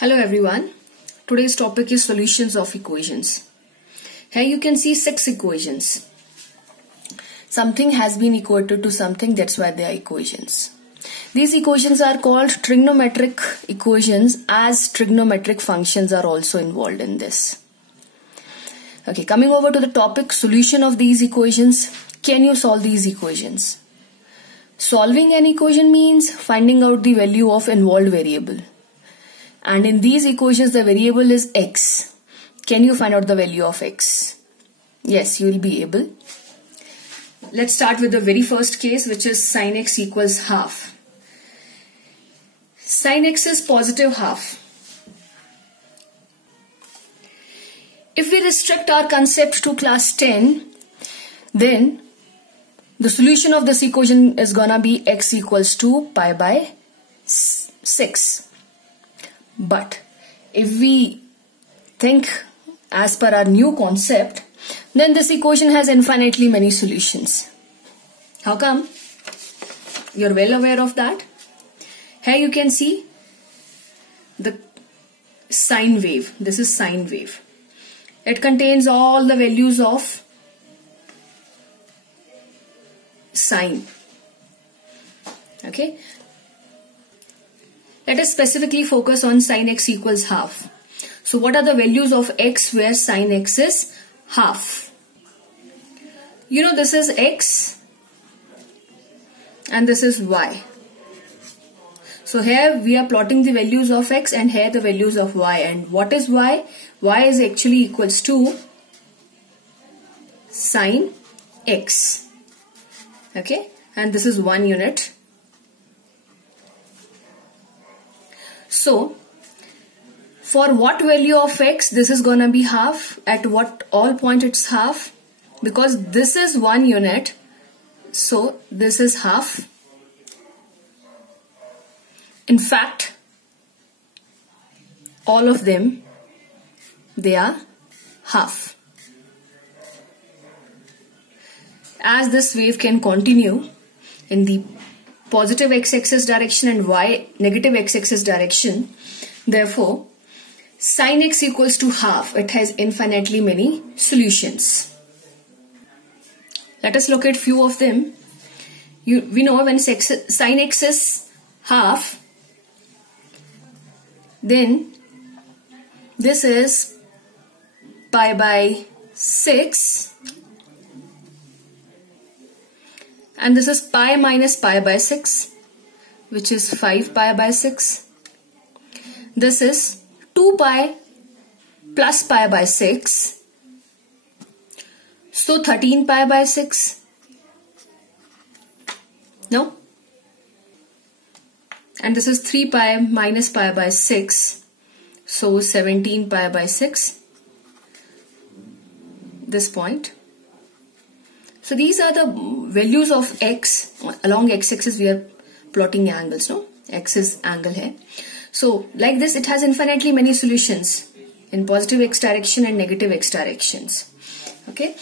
Hello everyone. Today's topic is solutions of equations. Here you can see 6 equations. Something has been equated to something, that's why they are equations. These equations are called trigonometric equations as trigonometric functions are also involved in this. Okay, coming over to the topic solution of these equations. Can you solve these equations? Solving an equation means finding out the value of involved variable. And in these equations the variable is x. Can you find out the value of x? Yes, you will be able. Let's start with the very first case, which is sin x equals half. Sin x is positive half. If we restrict our concept to class 10, then the solution of this equation is gonna be x equals to pi by 6. But if we think as per our new concept, then this equation has infinitely many solutions. How come? You're well aware of that. Here you can see the sine wave. This is sine wave. It contains all the values of sine. Okay. Let us specifically focus on sin x equals half. So what are the values of x where sin x is half? You know, this is x and this is y. So here we are plotting the values of x and here the values of y. And what is y? Y is actually equals to sin x. Okay, and this is 1 unit. So, for what value of x this is gonna be half? At what all point it's half? Because this is 1 unit, so this is half. In fact, all of them, they are half. As this wave can continue in the positive x-axis direction and y negative x-axis direction, therefore sin x equals to half. It has infinitely many solutions. Let us look at few of them. We know when sin x is half, then this is pi by 6 and this is pi minus pi by 6, which is 5 pi by 6. This is 2 pi plus pi by 6, so 13 pi by 6. No? And this is 3 pi minus pi by 6, so 17 pi by 6. This point. So these are the values of x. Along x-axis we are plotting angles, no? X is angle here. So like this it has infinitely many solutions in positive x direction and negative x directions. Okay.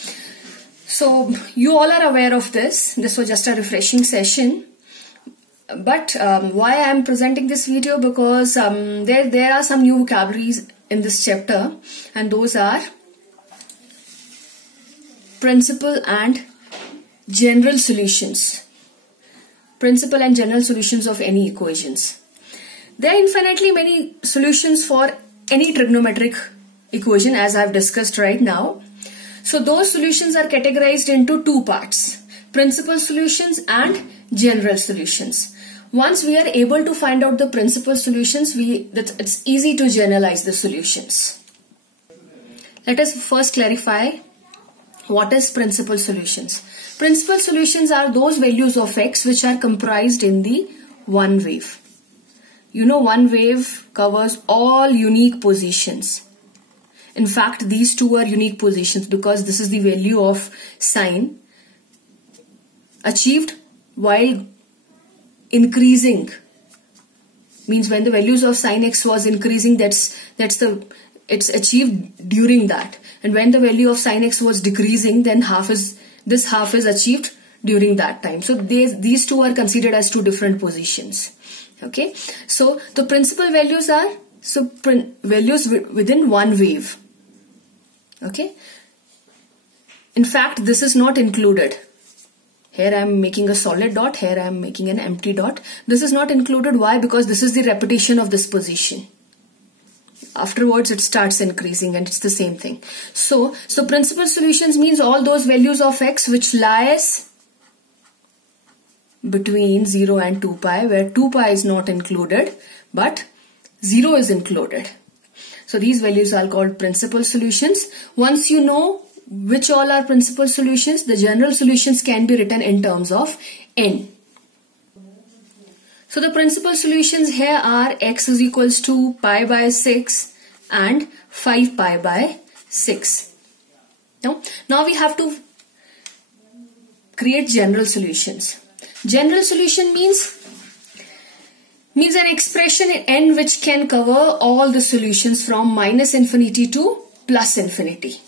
So you all are aware of this. This was just a refreshing session. But why I am presenting this video? Because there are some new vocabularies in this chapter, and those are principal and general solutions. Principal and general solutions of any equations. There are infinitely many solutions for any trigonometric equation, as I have discussed right now. So those solutions are categorized into two parts: principal solutions and general solutions. Once we are able to find out the principal solutions, it's easy to generalize the solutions. Let us first clarify what is principal solutions. Principal solutions are those values of x which are comprised in the one wave. You know, one wave covers all unique positions. In fact, these two are unique positions because this is the value of sine achieved while increasing. Means when the values of sine x was increasing, it's achieved during that. And when the value of sine x was decreasing, then this half is achieved during that time. So these two are considered as two different positions. Okay. So the principal values are So values within one wave. Okay. In fact, this is not included. Here I am making a solid dot, here I am making an empty dot. This is not included. Why? Because this is the repetition of this position. Afterwards it starts increasing and it's the same thing. So principal solutions means all those values of x which lies between 0 and 2 pi, where 2 pi is not included but 0 is included. So these values are called principal solutions. Once you know which all are principal solutions, the general solutions can be written in terms of n. So the principal solutions here are x is equals to pi by 6 and 5 pi by 6. Now we have to create general solutions. General solution means an expression in n which can cover all the solutions from minus infinity to plus infinity.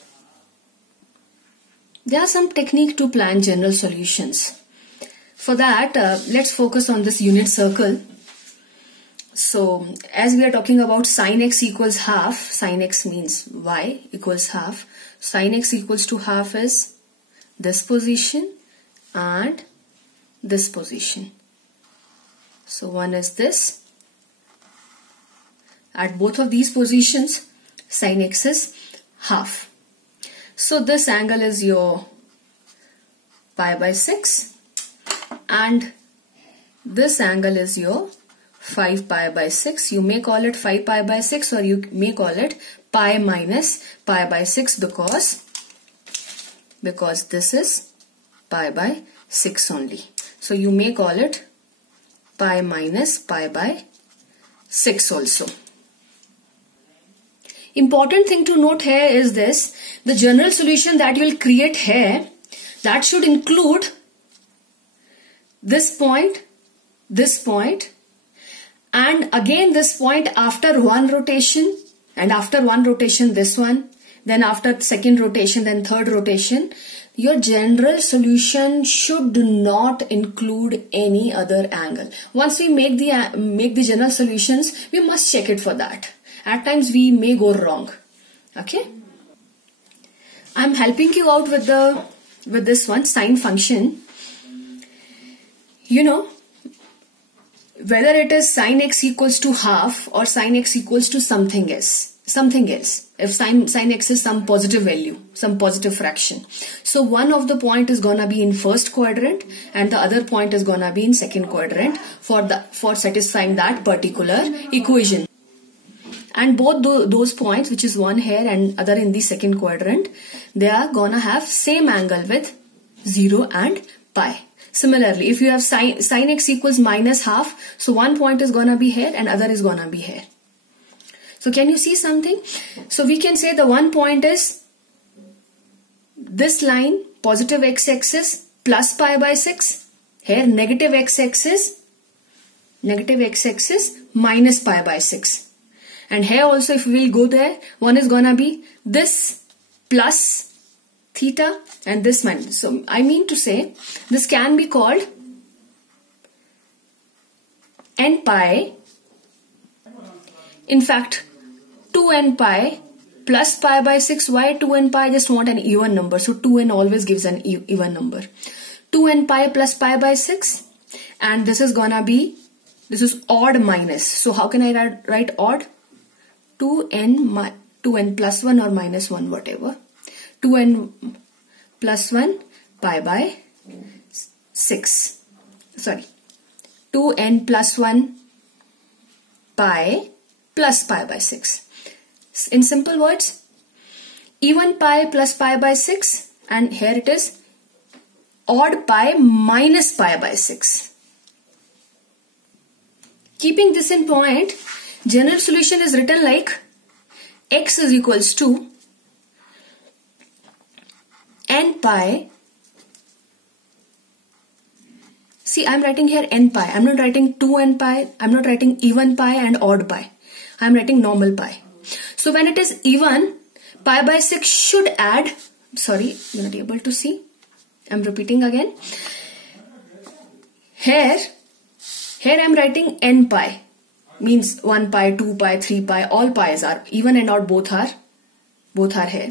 There are some technique to plan general solutions. For that, let's focus on this unit circle. So, as we are talking about sin x equals half, sin x means y equals half. Sin x equals to half is this position and this position. So, one is this. At both of these positions, sin x is half. So this angle is your pi by 6 and this angle is your 5 pi by 6. You may call it 5 pi by 6 or you may call it pi minus pi by 6 because this is pi by 6 only. So you may call it pi minus pi by 6 also. Important thing to note here is this: the general solution that you will create here, that should include this point, and again this point after one rotation, and after one rotation this one, then after second rotation, then third rotation. Your general solution should not include any other angle. Once we make the general solutions, we must check it for that. At times we may go wrong. Okay. I'm helping you out with this one, sine function. You know, whether it is sine x equals to half or sine x equals to something else. If sine x is some positive value, some positive fraction. So one of the point is gonna be in first quadrant and the other point is gonna be in second quadrant for satisfying that particular equation. And both those points, which is one here and other in the second quadrant, they are gonna have same angle with 0 and pi. Similarly, if you have sin x equals minus half, so one point is gonna be here and other is gonna be here. So can you see something? So we can say the one point is this line, positive x-axis plus pi by 6. Here negative x-axis minus pi by 6. And here also if we will go there, one is gonna be this plus theta and this minus. So I mean to say this can be called n pi. In fact, 2n pi plus pi by 6. Why 2n pi? I just want an even number. So 2n always gives an even number. 2n pi plus pi by 6. And this is gonna be, this is odd minus. So how can I write odd? 2n plus 1 or minus 1, whatever. 2n plus 1 pi by 6. Sorry. 2n plus 1 pi plus pi by 6. In simple words, even pi plus pi by 6, and here it is odd pi minus pi by 6. Keeping this in point, general solution is written like x is equals to n pi. See, I am writing here n pi. I am not writing 2n pi. I am not writing even pi and odd pi. I am writing normal pi. So when it is even, pi by 6 should add, sorry, you are not able to see. I am repeating again. Here I am writing n pi. means 1 pi, 2 pi, 3 pi, all pi's are even and odd, both are here.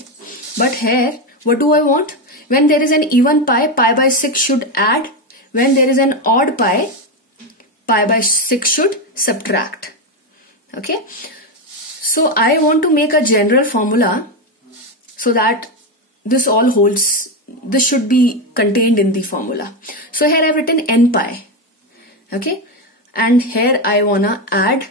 But here, what do I want? When there is an even pi, pi by 6 should add. When there is an odd pi, pi by 6 should subtract. Okay. So I want to make a general formula so that this all holds. This should be contained in the formula. So here I have written n pi. Okay. And here I wanna add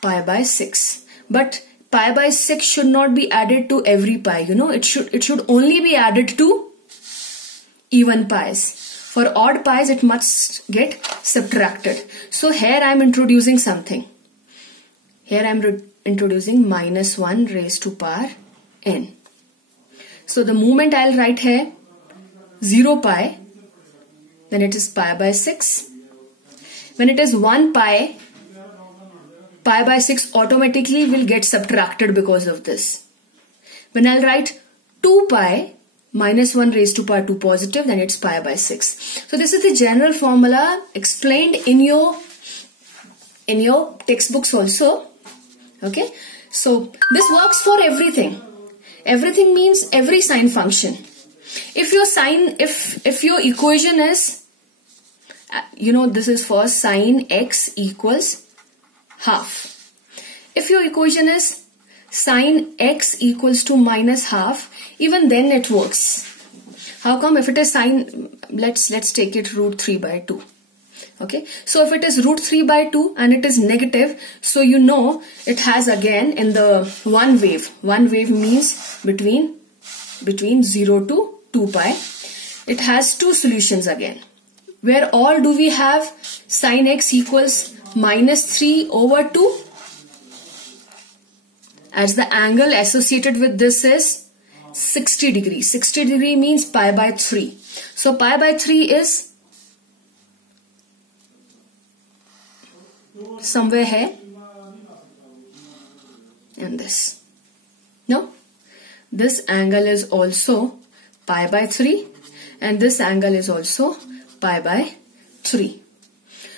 pi by 6. But pi by 6 should not be added to every pi. You know, it should only be added to even pi's. For odd pi's, it must get subtracted. So here I am introducing something. Here I am introducing minus 1 raised to power n. So the moment I'll write here 0 pi, then it is pi by 6. When it is 1 pi, pi by 6 automatically will get subtracted because of this. When I'll write 2 pi, minus 1 raised to power 2 positive, then it's pi by 6. So this is the general formula explained in your textbooks also. Okay. So this works for everything. Everything means every sine function. If your equation is, this is for sine x equals half. If your equation is sine x equals to minus half, even then it works. How come? If it is sine, let's take it root 3 by 2. Okay, so if it is root 3 by 2 and it is negative, so you know it has again in the one wave means between 0 to 2 pi. It has two solutions again. Where all do we have sine x equals minus 3 over 2? As the angle associated with this is 60 degrees. 60 degree means pi by 3. So pi by 3 is somewhere here and this. No, this angle is also pi by 3 and this angle is also pi by 3.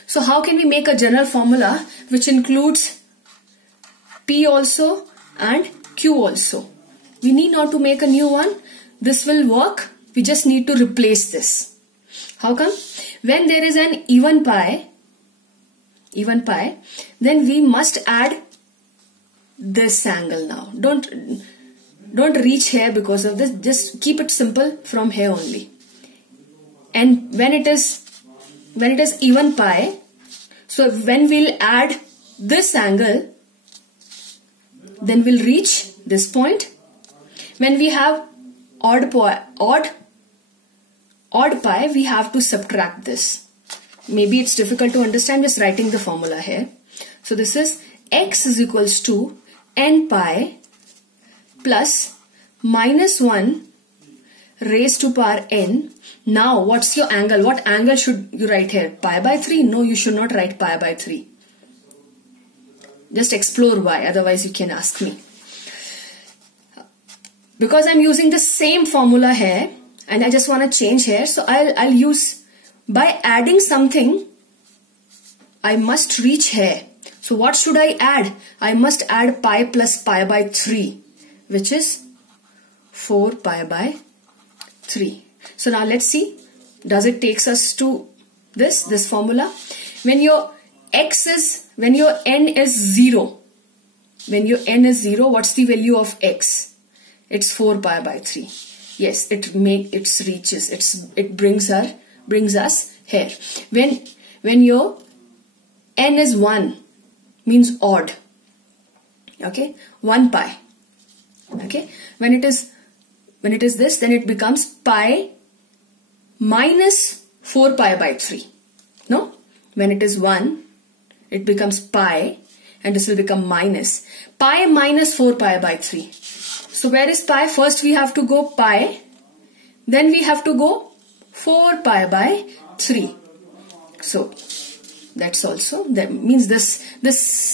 So how can we make a general formula which includes P also and Q also? We need not to make a new one. This will work. We just need to replace this. How come? When there is an even pi, then we must add this angle now. Don't reach here because of this. Just keep it simple from here only. And when it is even pi, so when we'll add this angle, then we'll reach this point. When we have odd pi, we have to subtract this. Maybe it's difficult to understand, just writing the formula here. So this is x is equals to n pi plus minus 1 raised to power n. Now what's your angle? What angle should you write here? Pi by 3? No, you should not write pi by 3. Just explore why, otherwise you can ask me. Because I'm using the same formula here and I just want to change here, so I'll use, by adding something, I must reach here. So what should I add? I must add pi plus pi by 3, which is 4 pi by 3. So now let's see, does it takes us to this formula? When your n is 0, what's the value of x? It's 4 pi by 3. Yes, it brings us here. When your n is 1, means odd. Okay, 1 pi. Okay, when it is this, then it becomes pi minus 4 pi by 3. No, when it is 1, it becomes pi and this will become minus. Pi minus 4 pi by 3. So where is pi? First we have to go pi, then we have to go 4 pi by 3. So that's also, that means this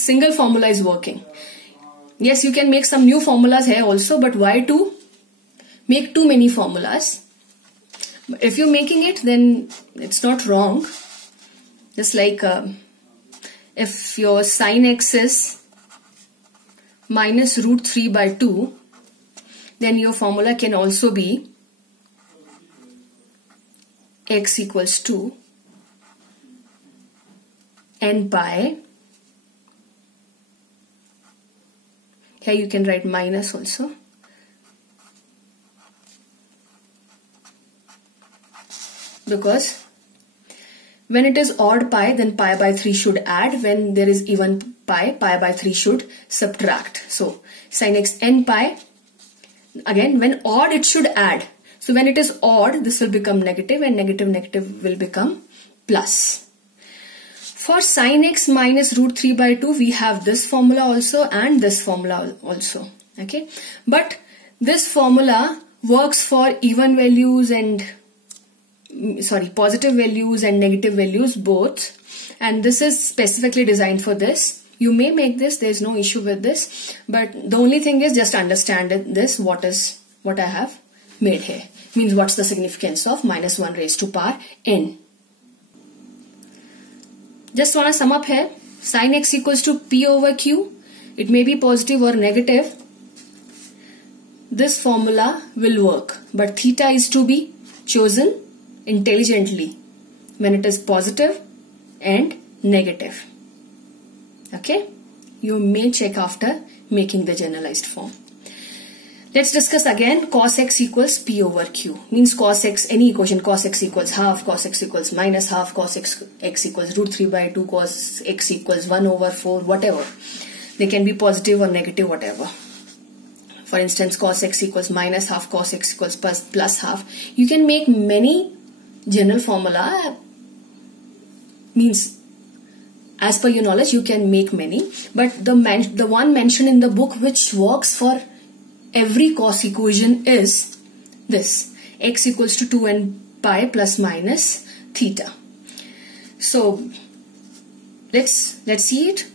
single formula is working. Yes, you can make some new formulas here also, but why to make too many formulas? If you're making it, then it's not wrong. Just like if your sin x is minus root 3 by 2, then your formula can also be x equals to n pi. Here you can write minus also. Because when it is odd pi, then pi by 3 should add. When there is even pi, pi by 3 should subtract. So sin x n pi, again when odd it should add. So when it is odd, this will become negative, and negative negative will become plus. For sin x minus root 3 by 2, we have this formula also and this formula also. Okay, but this formula works for even values and positive values and negative values both, and this is specifically designed for this. You may make this, there is no issue with this, but the only thing is just understand this, what I have made here. Means what's the significance of minus 1 raised to power n. Just want to sum up here. Sin x equals to p over q. It may be positive or negative. This formula will work, but theta is to be chosen intelligently when it is positive and negative. Okay, you may check after making the generalized form. Let's discuss again. Cos x equals p over q. Means cos x, any equation, cos x equals half, cos x equals minus half, cos x equals root 3 by 2, cos x equals 1 over 4, whatever. They can be positive or negative, whatever. For instance, cos x equals minus half, cos x equals plus half. You can make many general formula. Means as per your knowledge, you can make many. But the one mentioned in the book which works for every cos equation is this: x equals to 2n pi plus minus theta. So let's see it.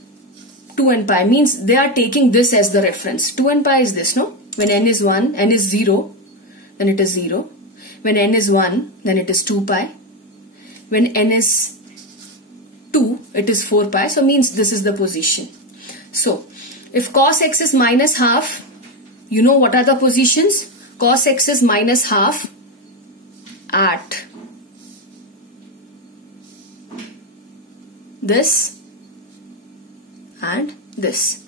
2n pi means they are taking this as the reference. 2n pi is this, no? When n is 1, n is 0, then it is 0. When n is 1, then it is 2 pi. When n is 2, it is 4 pi. So means this is the position. So if cos x is minus half, you know what are the positions? Cos x is minus half at this and this.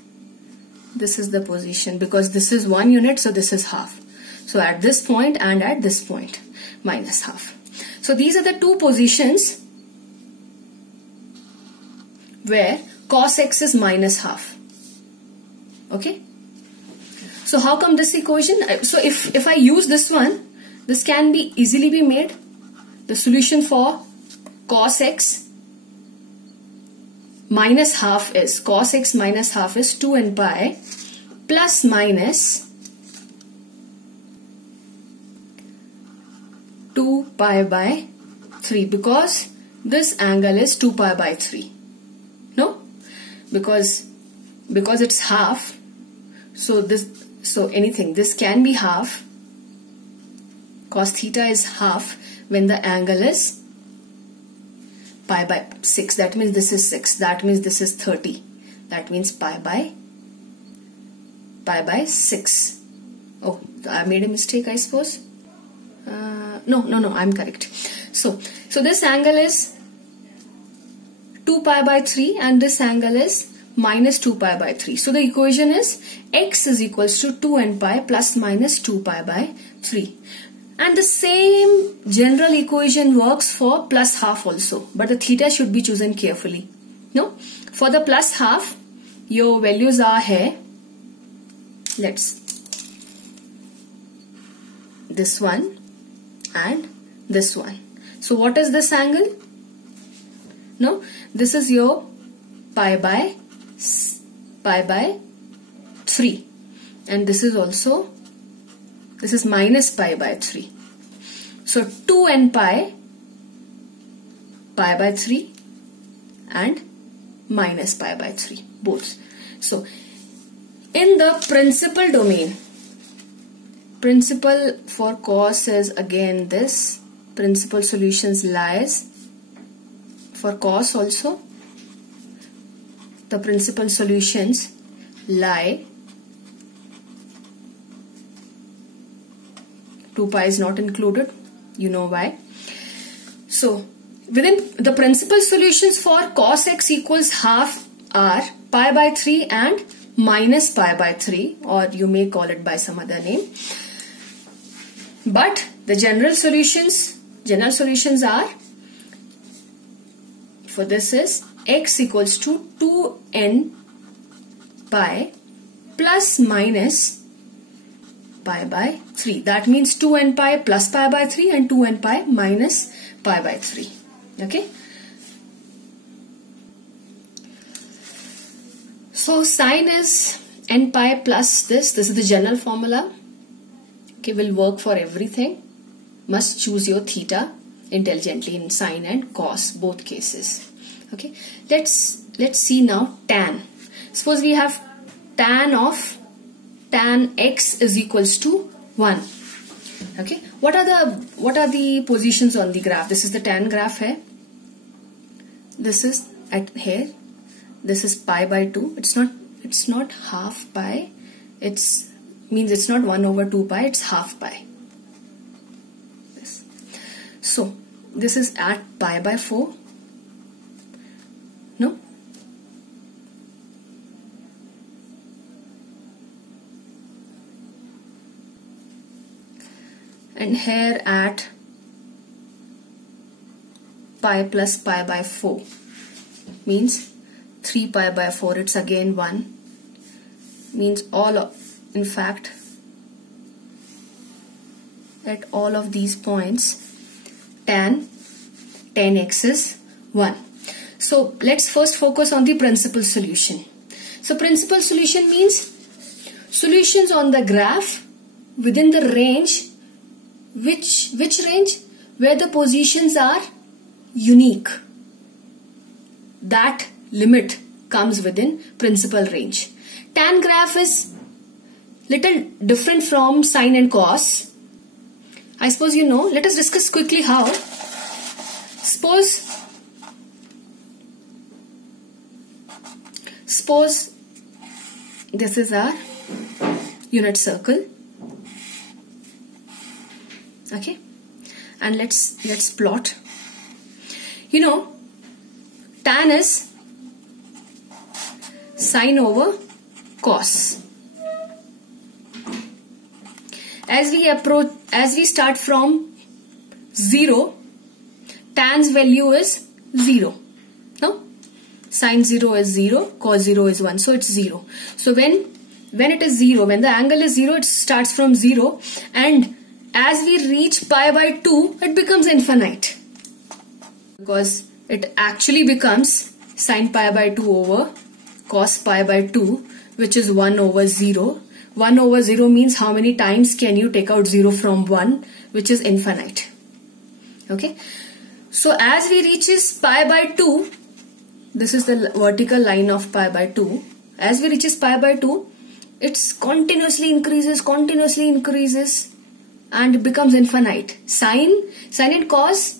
This is the position because this is 1 unit, so this is half. So at this point and at this point, minus half. So these are the two positions where cos x is minus half. Okay. So how come this equation? So if I use this one, this can be easily be made. The solution for cos x minus half is, cos x minus half is 2n pi plus minus 2 pi by 3, because this angle is 2 pi by 3. No? Because it's half. So anything, this can be half. Cos theta is half when the angle is pi by 6. That means this is 6. That means this is 30. That means pi by 6. Oh, I made a mistake, I suppose. No, I'm correct. So this angle is 2 pi by 3 and this angle is minus 2 pi by 3. So the equation is x is equals to 2n pi plus minus 2 pi by 3. And the same general equation works for plus half also. But the theta should be chosen carefully. No? For the plus half, your values are here. This one and this one. So what is this angle? No? This is your pi by 3. And this is also, this is minus pi by 3. So 2n pi by 3 and minus pi by 3, both. So in the principal domain, principal for cos is again this. Principal solutions lies for cos also. the principal solutions lie, 2 pi is not included, you know why. So within the principal solutions for cos x equals half are pi by 3 and minus pi by 3, or you may call it by some other name. But the general solutions are, for this is x equals to 2n pi plus minus pi by 3. That means 2n pi plus pi by 3 and 2n pi minus pi by 3. Okay. So sine is n pi plus this. This is the general formula. Okay, will work for everything. Must choose your theta intelligently in sine and cos, both cases. Okay, let's see now tan. Suppose we have tan x is equals to 1. Okay, what are the positions on the graph? This is the tan graph here. This is at here. This is pi by 2. It's not half pi. Means it's not 1 over 2 pi. It's half pi. So this is at pi by 4. No? And here at pi plus pi by 4 means 3 pi by 4, it's again 1, means in fact at all of these points tan x is 1. So let's first focus on the principal solution. So principal solution means solutions on the graph within the range, which range? Where the positions are unique. That limit comes within principal range. Tan graph is little different from sine and cos. I suppose you know. Let us discuss quickly how. Suppose this is our unit circle. Okay, and let's plot. You know, tan is sine over cos. As we start from 0, tan's value is 0. No? Sine 0 is 0, cos 0 is 1, so it's 0. So when it is 0, when the angle is 0, it starts from 0, and as we reach pi by 2, it becomes infinite. Because it actually becomes sine pi by 2 over cos pi by 2, which is 1 over 0. 1 over 0 means how many times can you take out 0 from 1, which is infinite. Okay. So as we reaches pi by 2, this is the vertical line of pi by 2. As we reaches pi by 2, it's continuously increases and it becomes infinite. Sine and cos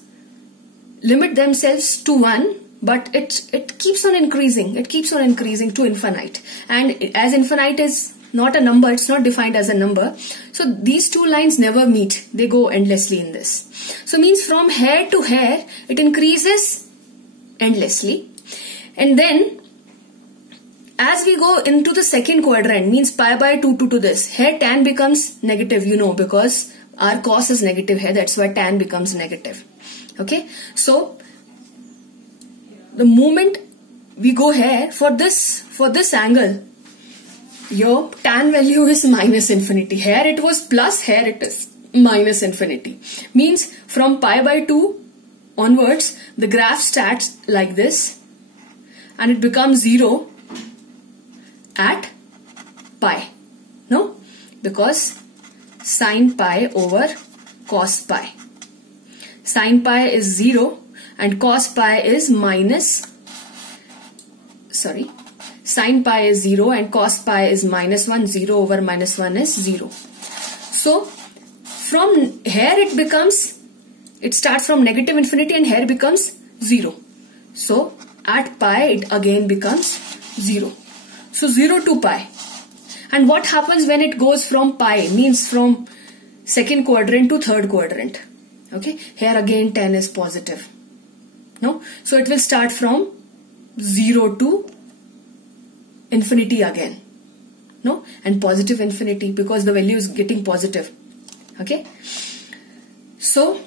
limit themselves to 1, but it keeps on increasing. It keeps on increasing to infinite. And as infinite is not a number, it's not defined as a number. So these two lines never meet. They go endlessly in this. So means from here to here, it increases endlessly. And then as we go into the second quadrant, means pi by 2 to this, here tan becomes negative, you know, because our cos is negative here. That's why tan becomes negative. Okay. So the moment we go here for this angle, your tan value is minus infinity. Here it was plus, here it is minus infinity. Means from pi by 2 onwards, the graph starts like this and it becomes 0 at pi. No? Because sine pi over cos pi. Sine pi is 0 and cos pi is sine pi is 0 and cos pi is minus 1. 0 over minus 1 is 0. So from here it starts from negative infinity and here becomes 0. So at pi it again becomes 0. So 0 to pi. And what happens when it goes from pi, means from second quadrant to third quadrant? Okay, here again 10 is positive. No, so it will start from 0 to infinity again. No, and positive infinity because the value is getting positive. Okay, so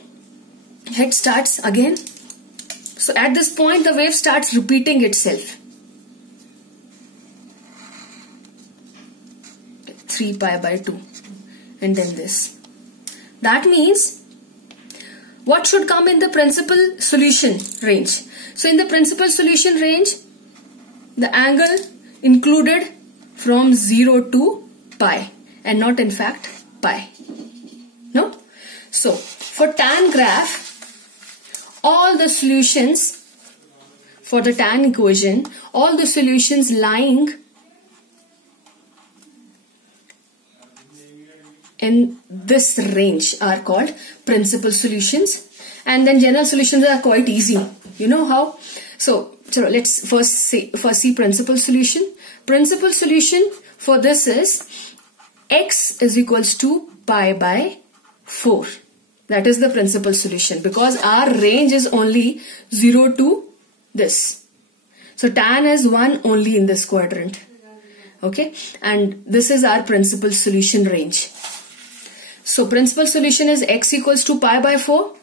it starts again. So at this point the wave starts repeating itself. 3 pi by 2 and then this. That means what should come in the principal solution range? So in the principal solution range, the angle included from 0 to pi and not in fact pi. No? So for tan graph, all the solutions for the tan equation, all the solutions lying in this range are called principal solutions, and then general solutions are quite easy. You know how? So let's first see principal solution. Principal solution for this is x is equals to pi by 4. That is the principal solution because our range is only 0 to this. So tan is 1 only in this quadrant. Okay, and this is our principal solution range. So principal solution is x equals to pi by 4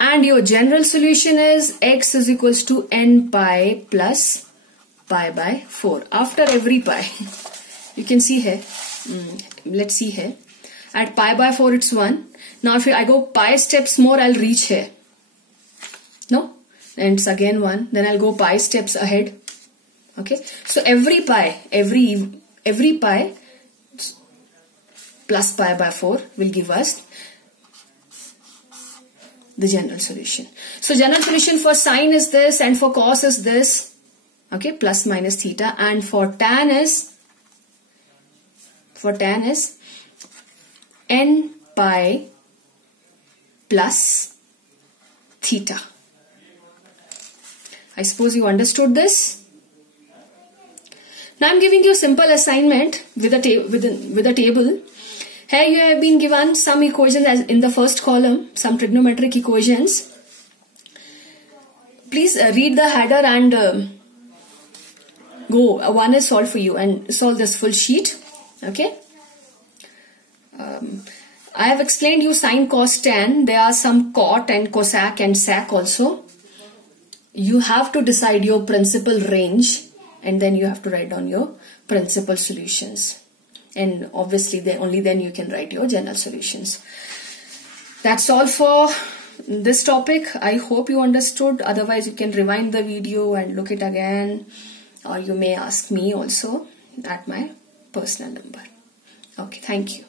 and your general solution is x is equals to n pi plus pi by 4 after every pi. You can see here. Let's see here. At pi by 4 it's 1. Now if I go pi steps more, I'll reach here. No? And it's again 1. Then I'll go pi steps ahead. Okay. So every pi, every pi plus pi by 4 will give us the general solution. So general solution for sine is this and for cos is this. Okay, plus minus theta, and for tan is n pi plus theta. I suppose you understood this. Now I'm giving you a simple assignment with a table. Here you have been given some equations as in the first column, some trigonometric equations. Please read the header and go. One is solved for you and solve this full sheet. Okay. I have explained you sine, cos, tan. There are some cot and cosec and sec also. You have to decide your principal range and then you have to write down your principal solutions. And obviously only then you can write your general solutions. That's all for this topic. I hope you understood. Otherwise you can rewind the video and look it again, or you may ask me also at my personal number. Okay, thank you.